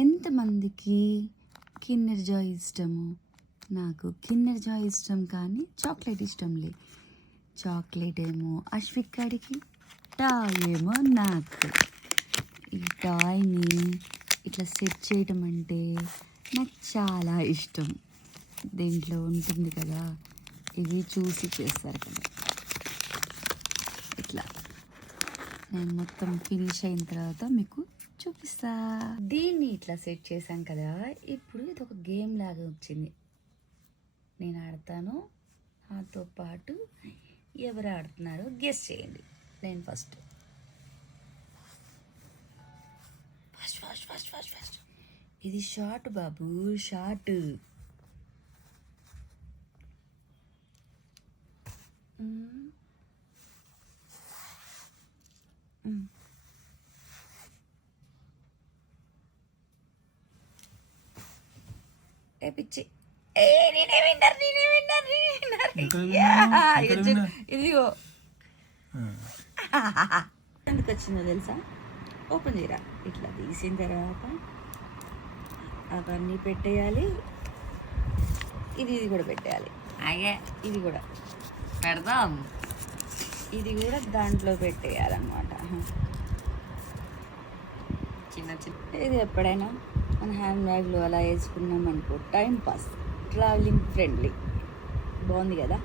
ఎంతమందికి Kinder Joy ఇష్టము? నాకు కిండర్ జాయ్ ఇష్టం, కానీ చాక్లెట్ ఇష్టం లే. చాక్లెట్ ఏమో అశ్విక్ గారికి, టాయ్ ఏమో నాకు. ఈ టాయ్ని ఇట్లా సెట్ చేయటం అంటే నాకు చాలా ఇష్టం. దీంట్లో ఉంటుంది కదా, ఇవి చూసి చేస్తారు కదా. ఇట్లా నేను మొత్తం ఫినిష్ అయిన తర్వాత మీకు చూపిస్తా. దీన్ని ఇట్లా సెట్ చేశాం కదా, ఇప్పుడు ఇది ఒక గేమ్ లాగా వచ్చింది. నేను ఆడతాను, నాతో పాటు ఎవరు ఆడుతున్నారో గెస్ చేయండి. నేను ఫస్ట్ ఇది షార్ట్ బాబు, షార్ట్. ఏ పిచ్చి, ఇదిగో ఎందుకు వచ్చిందో తెలుసా? ఓపెన్ చేయరా. ఇట్లా తీసిన తర్వాత అవన్నీ పెట్టేయాలి. ఇది కూడా పెట్టేయాలి. అయ్యే ఇది కూడా పెడదాం. ఇది కూడా దాంట్లో పెట్టేయాలన్నమాట. చిన్న చిన్న ఇది ఎప్పుడైనా మన హ్యాండ్ బ్యాగ్లో అలా వేసుకున్నాం అనుకో, టైం పాస్, ట్రావెలింగ్ ఫ్రెండ్లీ. బాగుంది కదా.